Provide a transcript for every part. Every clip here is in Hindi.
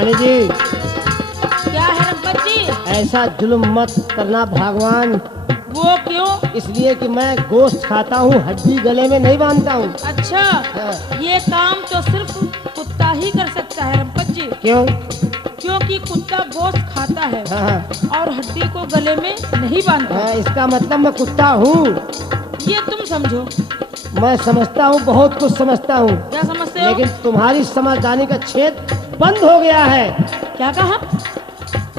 रानी जी क्या है रंपत जी? ऐसा जुल्म मत करना भगवान। वो क्यों? इसलिए कि मैं गोश्त खाता हूँ, हड्डी गले में नहीं बांधता हूँ। अच्छा, ये काम तो सिर्फ कुत्ता ही कर सकता है रंपत जी। क्यों? क्योंकि कुत्ता गोश्त खाता है हाँ। और हड्डी को गले में नहीं बांधता। इसका मतलब मैं कुत्ता हूँ। ये तुम समझो। मैं समझता हूँ, बहुत कुछ समझता हूँ। क्या समझते हो? लेकिन तुम्हारी समझदारी का छेद बंद हो गया है। क्या कहा?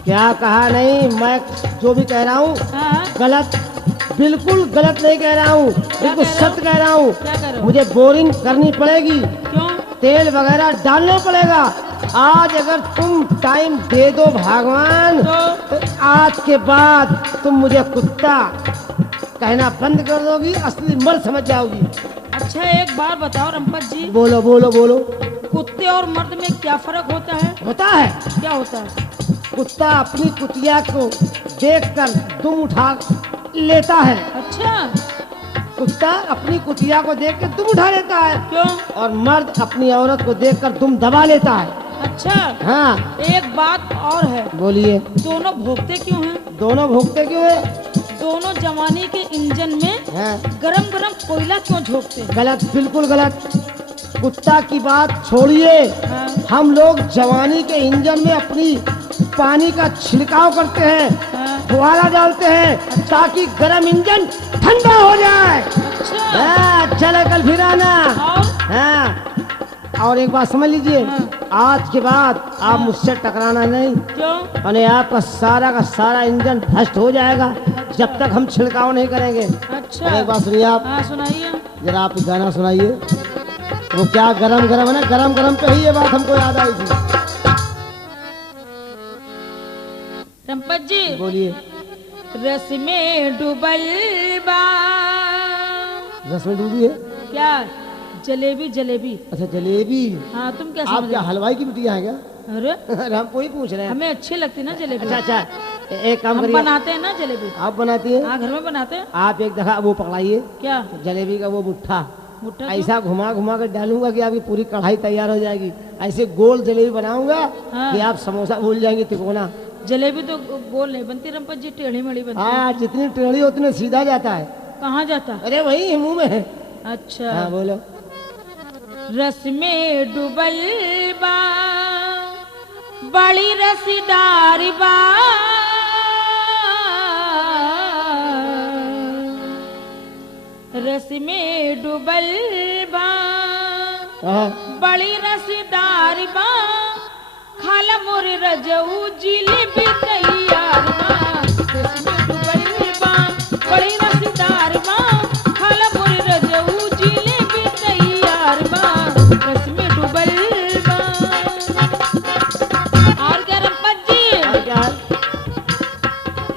क्या कहा नहीं, मैं जो भी कह रहा हूँ गलत, बिल्कुल गलत नहीं कह रहा हूँ, बिल्कुल सत्य कह रहा हूँ। मुझे बोरिंग करनी पड़ेगी। क्यों? तेल वगैरह डालना पड़ेगा। आज अगर तुम टाइम दे दो भगवान तो आज के बाद तुम मुझे कुत्ता कहना बंद कर दोगी, असली मर्द समझ जाओगी। अच्छा, एक बार बताओ रंपत जी। बोलो बोलो बोलो। कुत्ते और मर्द में क्या फर्क होता है? होता है। क्या होता है? कुत्ता अपनी कुतिया को देखकर दुम उठा लेता है। अच्छा, कुत्ता अपनी कुतिया को देखकर दुम उठा लेता है। क्यों? और मर्द अपनी औरत को देखकर दुम दबा लेता है। अच्छा, हाँ। एक बात और है। बोलिए। दोनों भोगते क्यों हैं? दोनों भोगते क्यों है? दोनों जवानी के इंजन में गरम गरम कोयला क्यों झोंकते? गलत, बिल्कुल गलत। कुत्ता की बात छोड़िए। हम लोग जवानी के इंजन में अपनी पानी का छिड़काव करते हैं, फुहारा डालते हैं ताकि गरम इंजन ठंडा हो जाए। अच्छा। चले कल फिर आना। और एक बात समझ लीजिए, आज के बाद आप मुझसे टकराना नहीं। क्यों? और आपका सारा का सारा इंजन भ्रष्ट हो जाएगा जब तक हम छिड़काव नहीं करेंगे। अच्छा। एक बात सुनिए आप। हाँ, सुनाइए। जरा आप गाना सुनाइए। वो क्या गरम गरम है ना, गरम गरम पे ही ये बात हमको याद आई थी। रंपत जी बोलिए। रस में डूबल बा। रस में डूबी है क्या? जलेबी जलेबी। अच्छा, जलेबी। हाँ, तुम क्या आप क्या हलवाई की बिटिया है क्या? अरे हम कोई पूछ रहे हैं। हमें अच्छी लगती ना जलेबी। अच्छा, एक काम करिए। बनाते हैं ना जलेबी। आप बनाती हैं? हाँ, घर में बनाते हैं। आप एक दफा वो पकड़ाइए। क्या? जलेबी का वो मुट्ठा ऐसा तो? घुमा घुमा कर डालूंगा कि आपकी पूरी कढ़ाई तैयार हो जाएगी। ऐसे गोल जलेबी बनाऊंगा कि आप समोसा भूल जाएंगे तिकोना। जलेबी तो गोल नहीं बनती रंपत जी, टेढ़ी मेढ़ी बनती है। हाँ, जितनी टेढ़ी उतनी सीधा जाता है। कहाँ जाता? अरे वही मुंह में है। अच्छा। हाँ, बोलो। रस में डूबल बा बड़ी रसदार बा, रस में डूबल बा बड़ी रसदार बा, खाला मोर रजऊ जिलेबी तैयार बा। रस में डूबल बा बड़ी रसदार बा, खाला मोर रजऊ जिलेबी तैयार बा। रस में डूबल बा। और क्या रंपत जी?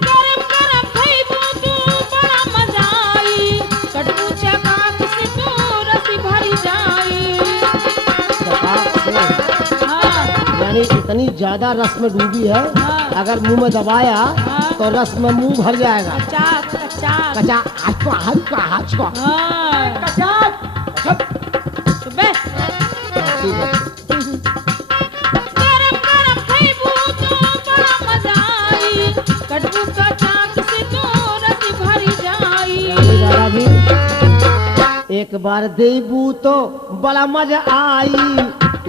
गरम गरम खइबू तू बड़ा मजा आई, कटबू चकाक से तू रस भरी जाई। यानी इतनी ज्यादा रस में डूबी है। अगर मुंह में दबाया तो रस में मुंह भर जाएगा। कचा कचा कचा हचको हचको हचको। कचा गरम गरम खइबू तू बड़ा मजा आई, कटबू चकाक से तू रस भरी जाई। एक बार देबू तो बड़ा मजा आई,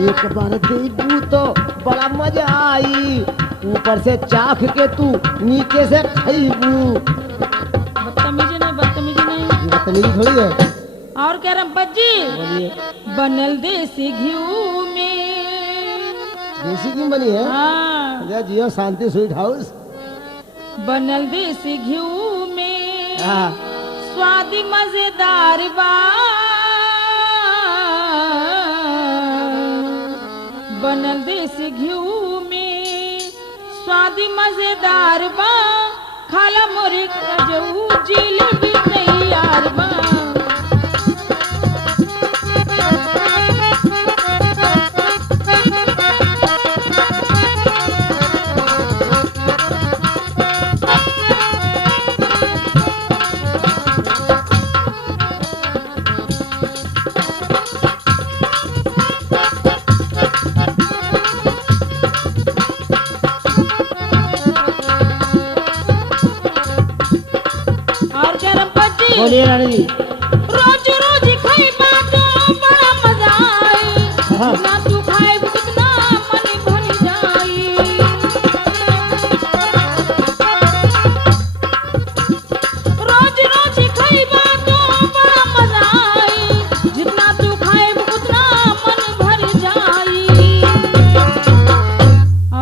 एक बार देबू तो बड़ा मजा आई, ऊपर से चाख के तू नीचे से खइबू। बदतमीजी नहीं, बदतमीजी नहीं। बदतमीजी थोड़ी है। और क्या रंपत जी? बोलिए। बनल देसी घी में। देसी क्यों बनी है? हाँ। जियो शांति स्वीट हाउस। बनल देसी घी में हाँ। स्वादी मजेदार बा, बनल देसी घी में स्वादी मजेदार बा, खाला मोरे रजऊ जिलेबी तैयार बा। बोलिए रानी जी। रोज रोज खाइबा तो बड़ा मजा आई, हाँ। ना तू खाए कितना मन भर जाई। रोज रोज खाइबा तो बड़ा मजा आई, जितना तू खाए उतना मन भर जाई।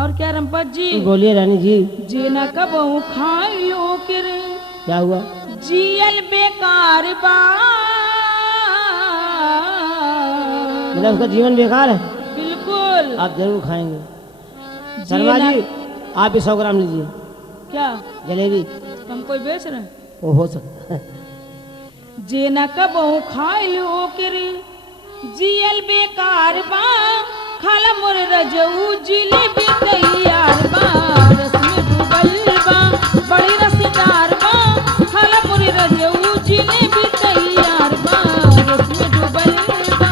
और क्या रंपत जी? बोलिए रानी जी। जे न कबहू खाई लो के रे, क्या हुआ? जियल बेकार बा। मतलब उसका जीवन बेकार है? बिल्कुल। आप जरूर खाएंगे। जी शर्मा ना- जी आप भी 100 ग्राम लीजिए क्या जलेबी। हम कोई बेच रहे हैं? वो हो सकता है। जे न कबहू खाई लो के रे, जियल बेकार बा। खाला मोर रजऊ जिलेबी तैयार बा, रस में डूबल बा, बड़ी रसदार बा। खाला मोर रजऊ जिलेबी तैयार बा, रस में डूबल बा।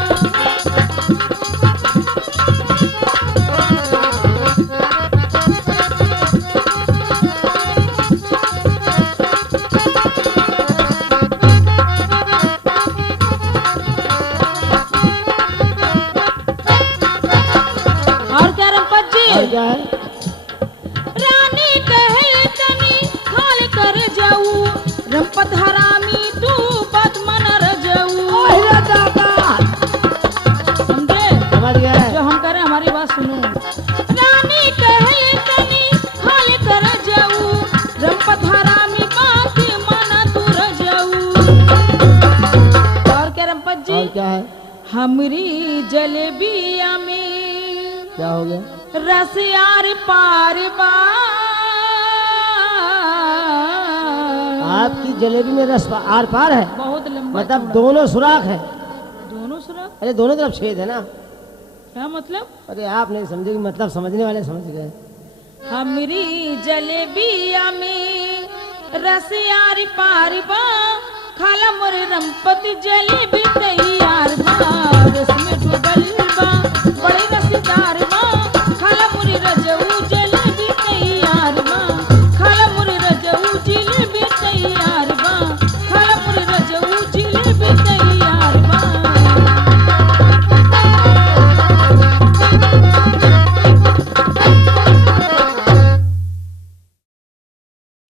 और क्या रंपत जी? और क्या है? रानी कहल तनी खाल कर जाऊ, रंपत हरामी तू बात मन रजऊ। ओहे दादा, समझे? समझ गया है। जो हम कह रहे हैं हमारी बात सुनो। रानी कहल तनी खाल कर जाऊ, रंपत हरामी बात मन तू रजऊ। और क्या रंपत जी? और क्या है? हमरी जलेबिया में क्या हो गया? रस यार पार बा। आपकी जलेबी में रस आर पार है? बहुत लंबा मतलब चौड़ा। दोनों सुराख है? दोनों सुराख? अरे दोनों तरफ छेद है ना। क्या मतलब? अरे आप नहीं समझेगी, मतलब समझने वाले समझ गए। हमरी जलेबिया में रस यार पार बा। खाला मोर रंपत जलेबी तैयार बा, रस में डूबल बा, बड़ी रसदार